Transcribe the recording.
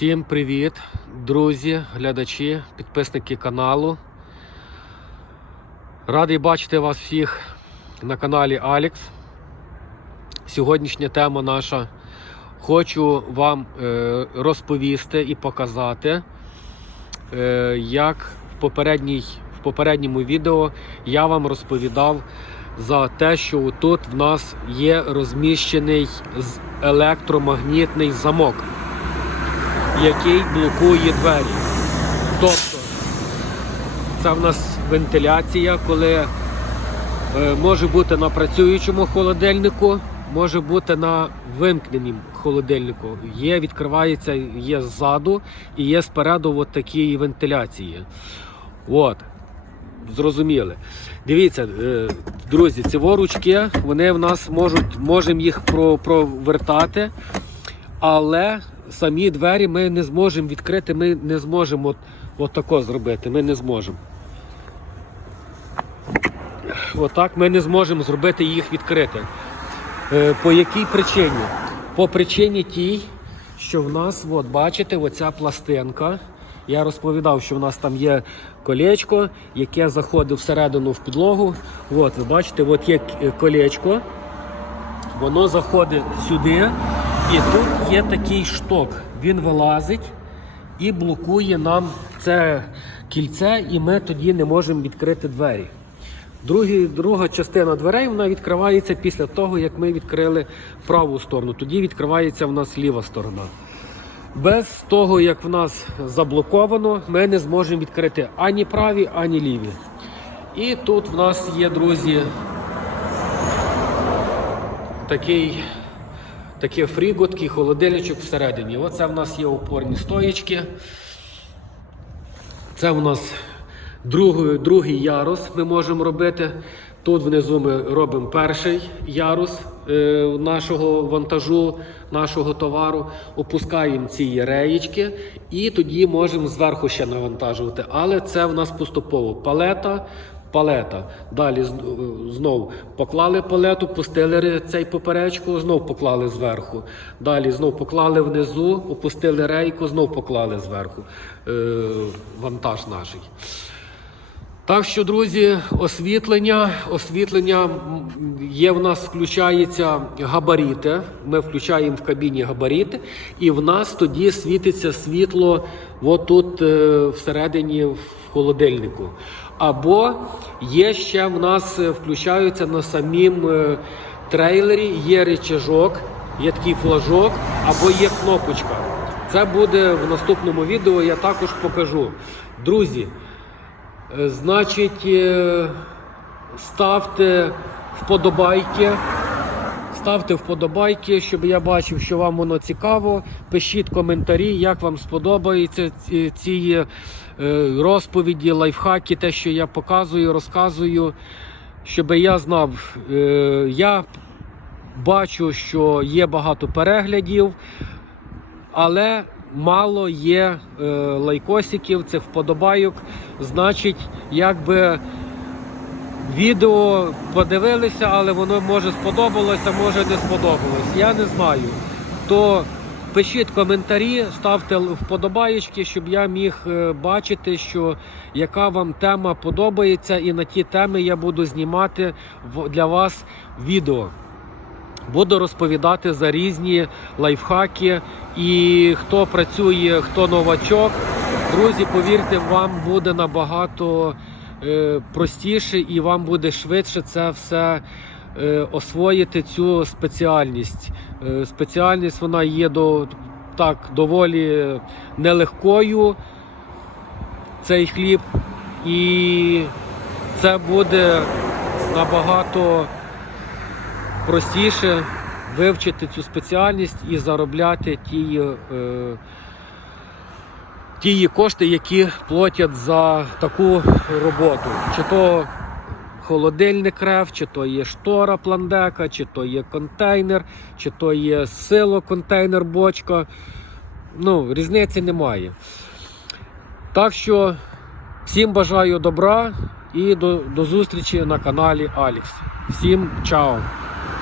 Всім привіт, друзі, глядачі, підписники каналу. Радий бачити вас всіх на каналі Алікс. Сьогоднішня тема наша. Хочу вам е, розповісти і показати, е, як в, попередній, в попередньому відео я вам розповідав за те, що тут в нас є розміщений електромагнітний замок який блокує двері. Тобто це в нас вентиляція, коли е, може бути на працюючому холодильнику, може бути на вимкненому холодильнику. Є, відкривається, є ззаду і є спереду от такі вентиляції. От. Зрозуміли. Дивіться, е, друзі, ці воручки, вони в нас можуть, можемо їх провертати, але самі двері ми не зможемо відкрити, ми не зможемо от, от тако зробити. Ми не зможемо. Отак ми не зможемо зробити їх відкрити. Е, По якій причині? По причині тій, що в нас, от, бачите, оця пластинка. Я розповідав, що в нас там є колечко, яке заходить всередину в підлогу. От, ви бачите, от є колечко. Воно заходить сюди, і тут є такий шток. Він вилазить і блокує нам це кільце, і ми тоді не можемо відкрити двері. Другі, друга частина дверей вона відкривається після того, як ми відкрили праву сторону. Тоді відкривається в нас ліва сторона. Без того, як в нас заблоковано, ми не зможемо відкрити ані праві, ані ліві. І тут в нас є, друзі, такий, такий фріго, такий холодильничок всередині. Оце в нас є опорні стоєчки. Це в нас другий, другий ярус ми можемо робити. Тут внизу ми робимо перший ярус е, нашого вантажу, нашого товару, опускаємо ці реєчки і тоді можемо зверху ще навантажувати. Але це в нас поступово палета, палета. Далі е, знов поклали палету, пустили цей поперечку, знов поклали зверху. Далі знов поклали внизу, опустили рейку, знов поклали зверху е, вантаж наш. Так що, друзі, освітлення, освітлення є в нас, включається габаріти. Ми включаємо в кабіні габаріти, і в нас тоді світиться світло отут е, всередині в холодильнику. Або є ще в нас е, включаються на самім е, трейлері, є речажок, є такий флажок, або є кнопочка. Це буде в наступному відео, я також покажу. Друзі. Е, Значить, ставте вподобайки. Ставте вподобайки, щоб я бачив, що вам воно цікаво. Пишіть коментарі, як вам сподобаються ці, е, розповіді, лайфхаки, те, що я показую, розказую, щоб я знав. Е, Я бачу, що є багато переглядів, але мало є е, лайкосиків, цих вподобайок. Значить, якби відео подивилися, але воно може сподобалося, може не сподобалось. Я не знаю. То пишіть коментарі, ставте вподобаєчки, щоб я міг е, бачити, що яка вам тема подобається, і на ті теми я буду знімати для вас відео. Буду розповідати за різні лайфхаки. І хто працює, хто новачок, друзі, повірте, вам буде набагато простіше і вам буде швидше це все е, освоїти цю спеціальність. Е, спеціальність вона є до, так, доволі нелегкою, цей хліб. І це буде набагато простіше вивчити цю спеціальність і заробляти ті, е, ті кошти, які платять за таку роботу. Чи то холодильник рев, чи то є штора пландека, чи то є контейнер, чи то є сило контейнер бочка. Ну, різниці немає. Так що всім бажаю добра і до, до зустрічі на каналі Алікс. Всім чао!